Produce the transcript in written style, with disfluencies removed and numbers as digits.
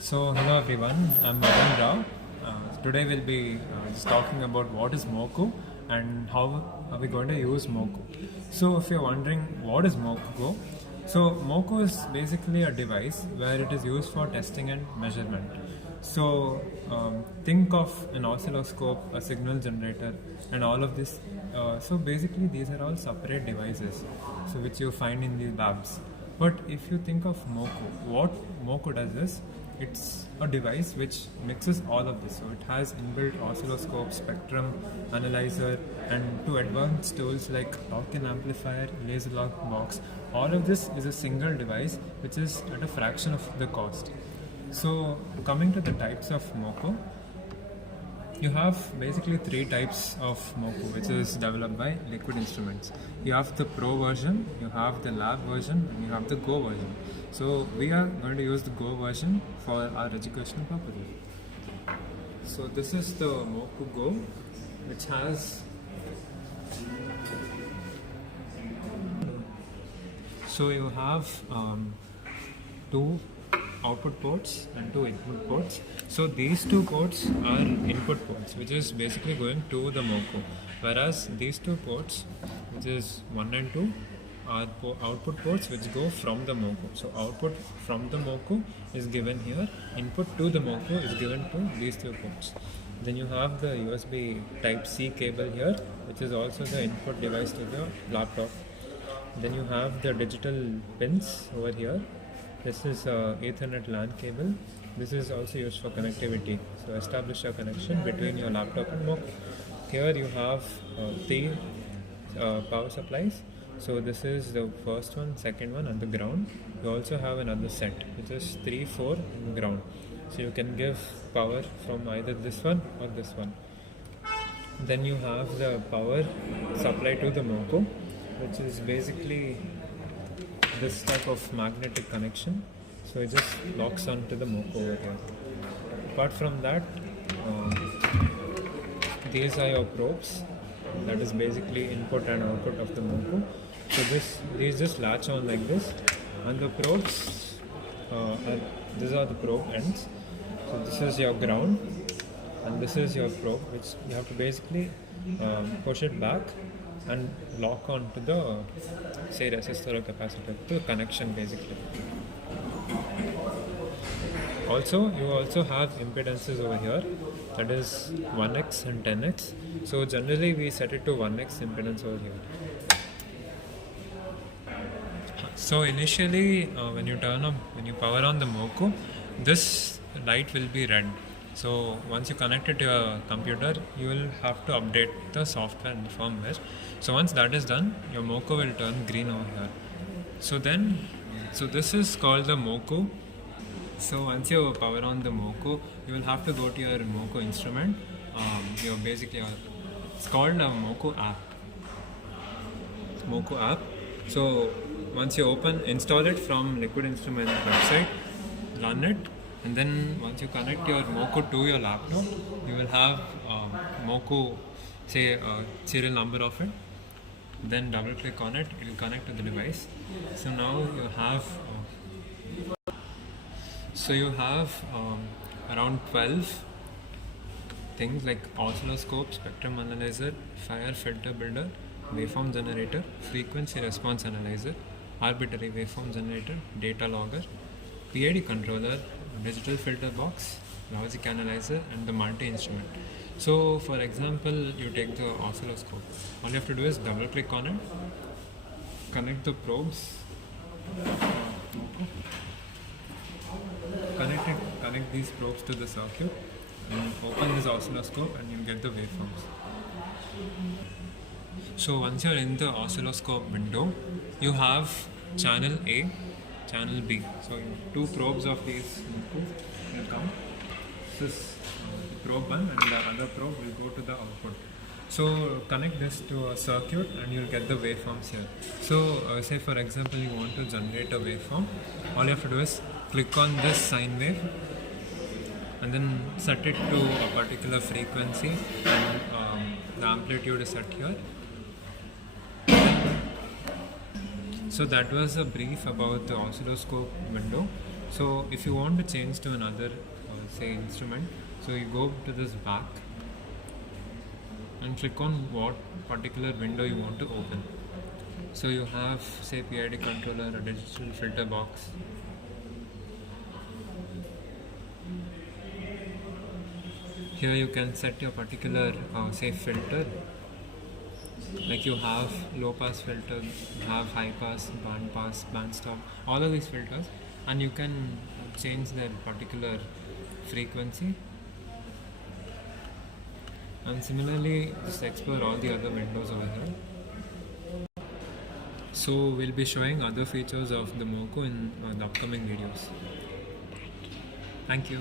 Hello everyone, I'm Madan Rao. Today we'll be just talking about what is Moku and how are we going to use Moku. So, if you're wondering what is Moku, Moku is basically a device where it is used for testing and measurement. Think of an oscilloscope, a signal generator, and all of this. Basically, these are all separate devices, which you find in the labs. But if you think of Moku, what Moku does is it's a device which mixes all of this. So it has inbuilt oscilloscope, spectrum, analyzer, and two advanced tools like lock-in amplifier, laser lock box. All of this is a single device which is at a fraction of the cost. So coming to the types of Moku, you have basically three types of Moku, which is developed by Liquid Instruments. You have the Pro version, you have the Lab version, and you have the Go version. So we are going to use the Go version for our educational purposes. So this is the Moku Go, which has you have two output ports and two input ports. So these two ports are input ports, which is basically going to the Moku, whereas these two ports, which is 1 and 2, are output ports which go from the Moku. So output from the Moku is given here, input to the Moku is given to these two ports. Then you have the USB Type-C cable here, which is also the input device to the laptop. Then you have the digital pins over here. This is Ethernet LAN cable. This is also used for connectivity. So establish a connection between your laptop and Moku. Here you have three power supplies. So this is the first one, second one, and the ground. You also have another set, which is 3, 4, and ground. So you can give power from either this one or this one. Then you have the power supply to the Moku, which is basically this type of magnetic connection. So it just locks onto the Moku over here. Apart from that, these are your probes. That is basically input and output of the Moku. So these just latch on like this, and the probes these are the probe ends. So this is your ground, and this is your probe, which you have to basically push it back and lock on to the resistor or capacitor, to connection basically. You also have impedances over here, that is 1x and 10x. So generally we set it to 1x impedance over here. So initially when you power on the Moku, this light will be red. So once you connect it to your computer, you will have to update the software and the firmware. So once that is done, your Moku will turn green over here. So this is called the Moku. So once you power on the Moku, you will have to go to your Moku instrument. It's called a Moku app. So once you install it from Liquid Instruments website, run it. And then once you connect your Moku to your laptop, you will have Moku, serial number of it. Then double click on it, it will connect to the device. So now you have around 12 things like oscilloscope, spectrum analyzer, fire filter builder, waveform generator, frequency response analyzer, arbitrary waveform generator, data logger, PID controller, digital filter box, logic analyzer, and the multi-instrument. So for example, you take the oscilloscope. All you have to do is double click on it, connect the probes, connect these probes to the circuit, and open this oscilloscope, and you get the waveforms. So once you're in the oscilloscope window, you have channel A, channel B. So two probes of these will come. This is probe 1, and the other probe will go to the output. So connect this to a circuit and you'll get the waveforms here. So say for example you want to generate a waveform, all you have to do is click on this sine wave and then set it to a particular frequency, and the amplitude is set here. So that was a brief about the oscilloscope window. So if you want to change to another say instrument, so you go to this back and click on what particular window you want to open. So you have say PID controller, a digital filter box. Here you can set your particular say filter, like you have low pass filter, you have high pass, band stop, all of these filters, and you can change their particular frequency. And similarly, just explore all the other windows over here. So we'll be showing other features of the Moku in the upcoming videos. Thank you.